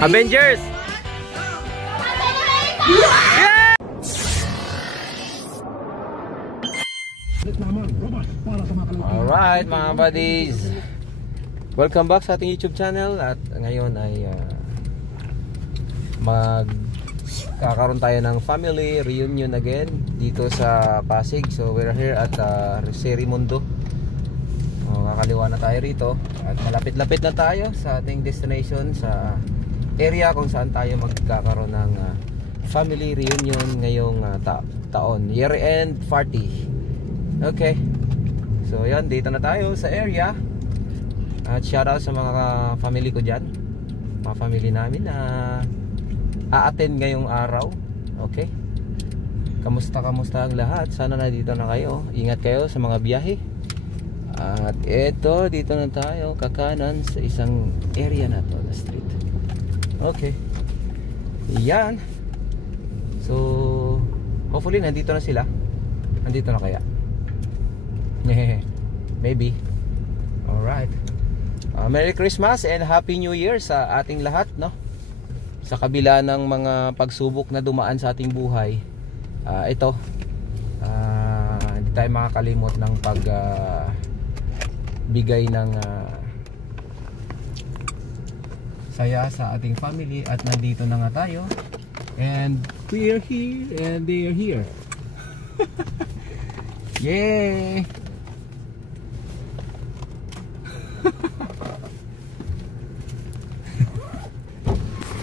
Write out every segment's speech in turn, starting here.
Avengers! Yeah! Alright mga buddies, welcome back sa ating YouTube channel. At ngayon ay magkakaroon tayo ng family reunion again dito sa Pasig. So we're here at Serimundo. Kakaliwa na tayo rito at malapit-lapit na tayo sa ating destination, sa area kung saan tayo magkakaroon ng family reunion ngayong taon, year end party. Okay, so yan, dito na tayo sa area. At shoutout sa mga family ko dyan, mga family namin na a-attend ngayong araw. Okay, kamusta ang lahat? Sana nandito na kayo. Ingat kayo sa mga biyahe. At eto, dito na tayo kakanan sa isang area na to, na street. Okay, yan. So hopefully nandito na sila. Nandito na kaya? Maybe. Alright, Merry Christmas and Happy New Year sa ating lahat, no? Sa kabila ng mga pagsubok na dumaan sa ating buhay, ito, hindi tayo makakalimot ng bigay ng saya sa ating family. At nandito na nga tayo, and we are here and they are here. Yay!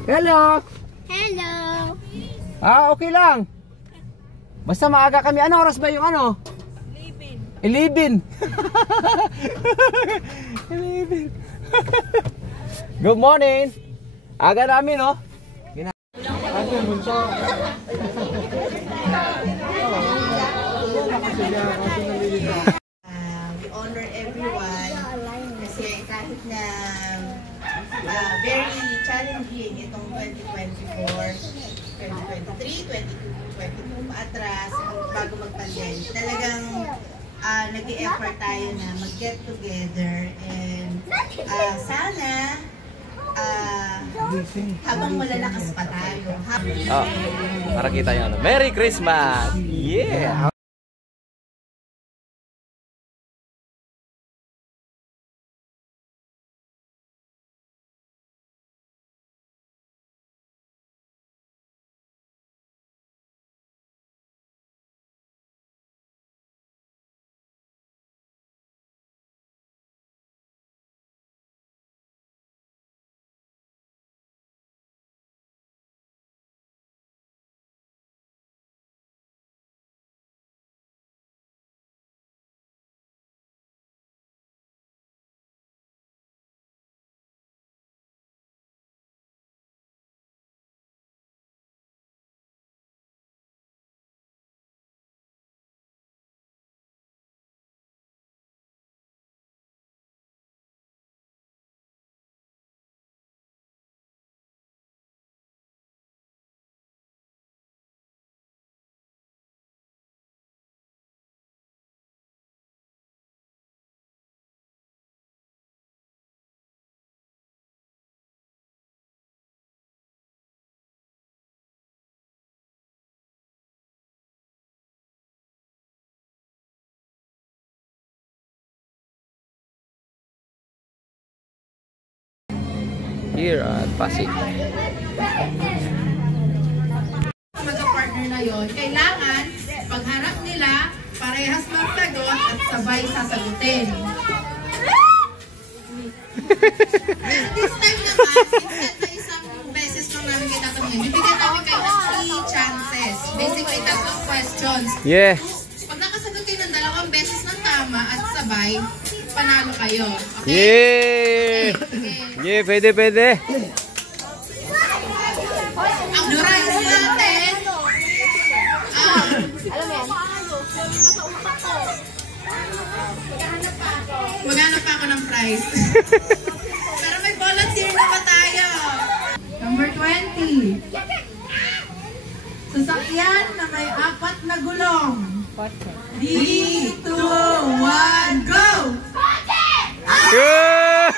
Hello! Hello! Okay lang. Basta maaga kami. Ano oras ba yung ano? 11. 11. Good morning. Aga namin, no? We honor everyone kasi kahit na very challenging itong 2024, 2023, 2022 paatras, bago mag-pandemic, talagang nag-i-effort tayo na mag-get together, and sana habang malalakas pa tayo. Para kita yung ano. Merry Christmas! Yeah! Here at Pasig. Mag-partner na yon, kailangan pagharap nila parehas magsagot at sabay sasagutin. This time naman, instead na isang beses lang namin kayo tatanungin, bibigyan namin kayo ng 3 chances. Basically, 3 questions. Yeah. Pag nakasagot kayo ng 2 beses ng tama at sabay, panalo kayo. Okay? Yeah! Yeah, pwede. Ang prize natin, maghanap pa ako ng prize. Pero may volunteer na ba tayo? Number 20. Sasakyan na may 4 na gulong. 3, 2, 1, go! Yeah!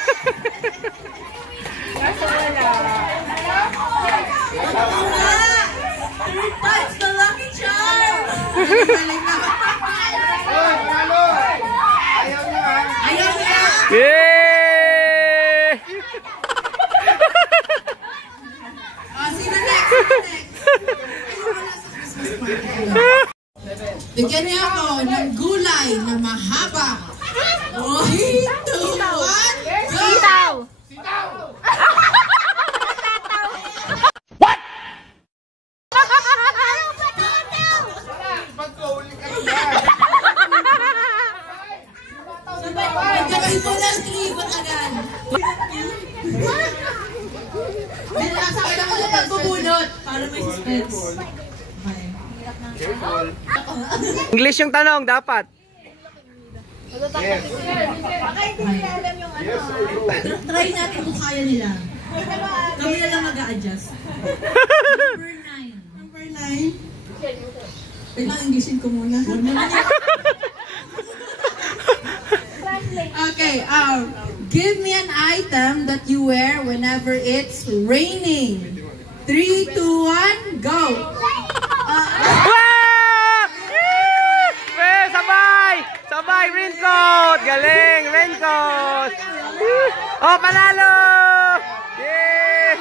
3, 2, 1, go! Sitaw! Ito lang, tribot agad. Binasa ko lang pagbubunot para may suspense. English yung tanong, dapat. Try natin kung kaya nila. Kami na lang mag-a-adjust. Number 9. Kailangan Englishin ko muna. Okay, give me an item that you wear whenever it's raining. 3, 2, 1, go! Sabay! Sabay, raincoat! Galing, raincoat! Oh, panalo! Yeah!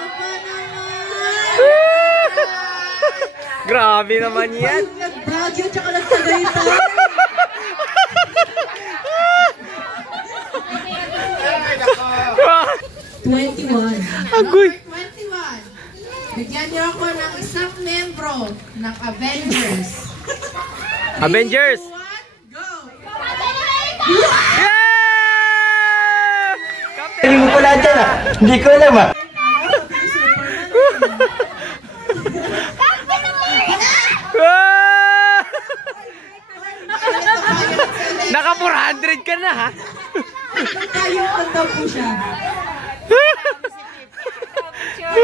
Grabe naman yan! Nag-Baguio tsaka nag-Tagaytay. Agoy! 21. Bigyan niyo ako ng isang membro ng Avengers. Avengers! 3, 2, 1, go! Yeah! Hindi mo pala dyan ah. Hindi ko alam ah. Naka 400 ka na ha? Tayo ang daw po siya. Yan.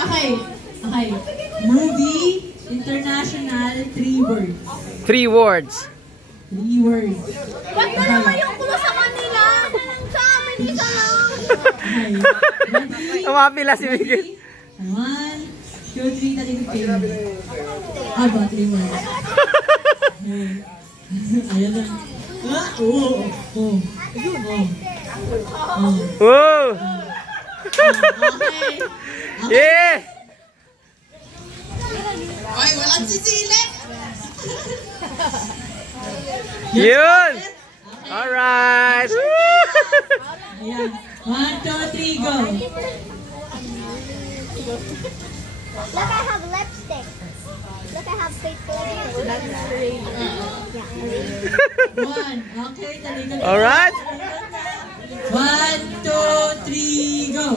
Okay. Movie, international, 3 words. 3 words. 3 words. Ba't na naman yung kulo sa kanila? Sa amin, isa lang. Okay. Ready? Tumapila si Miguel. 1, 2, 3, tayo yung pin. Aba, 3 words. Okay. Ayan na. Woo! Okay. Yeah! Ay, walang sisilip! Yun! Alright! Ayan. 1, 2, 3, go! Look, I have lipstick. Look, I have fake lipstick. 1. Okay, talikod. Alright! 1, 2, 3, go!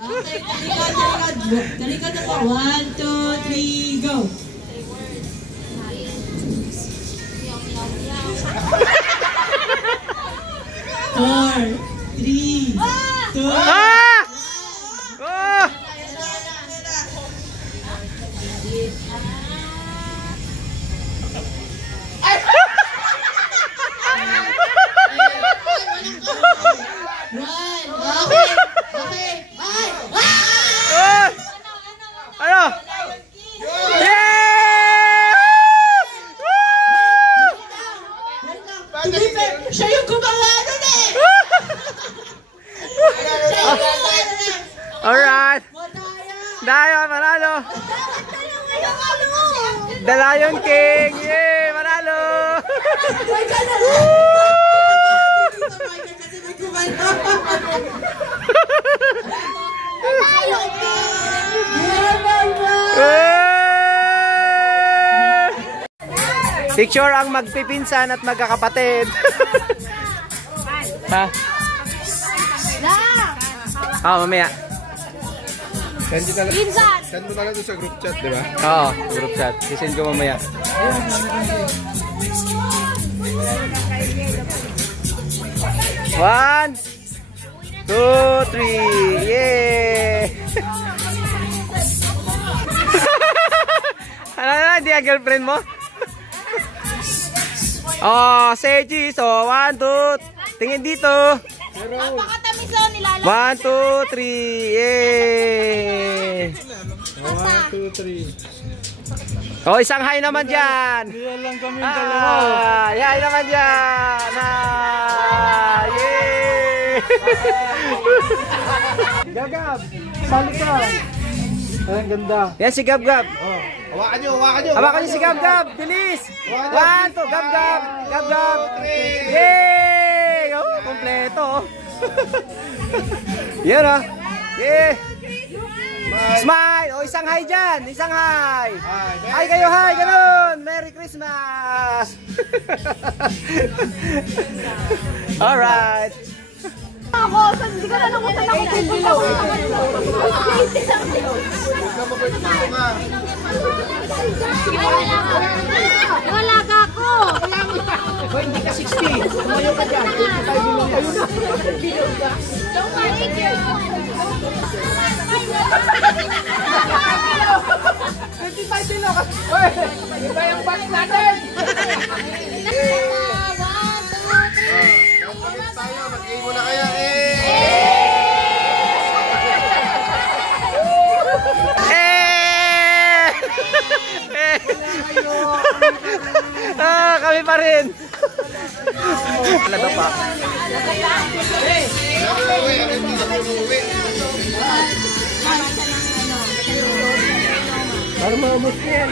Okay, talikod ako. 1, 2, 3, go! Four, 3, 2, Ah! Oh! Okay. Ay! Oh! Ano? Yeah! Siya yung gumawa nun eh! Alright! Dayo, manalo! The Lion King! Yeah! Manalo! Picture ang magpipinsan at magkakapatid. Ha? Mamaya. Send mo talaga sa group chat, di ba? Oo, group chat. Sisend ko mamaya. One, 2, 3. Yeah! Ano na, hindi ang girlfriend mo? Oh, Sergi. So, 1, 2. Tingin dito. Napakatamis o nilalagay. 1, 2, 3. Yay! 1, 2, 3. Oh, isang hi naman dyan. Yan lang kami Hi naman dyan. Yay! Gagab, sali ka. Ay, ang ganda. Yan si Gab Gab. Hawakan nyo, hawakan nyo. Hawakan niyo si Gab Gab. Bilis. 1, 2. Gab Gab. Gab Gab. Yay! Oh, kompleto. Yan oh. Yay! Smile! O, isang hi dyan! Isang hi! Hi kayo, hi! Ganun! Merry Christmas! Alright! Ako, hindi ka na lang kung saan ako pupunta. Wala ka ako! Hoy, hindi ka 60! Tumayo ka dyan! 25 bilog ka! Don't worry, dear. 25 bilog ka! Hoy! Iba yung bus natin! Tayo, mag-game mo na kaya kami pa rin! Lado pa. Para maubos yan.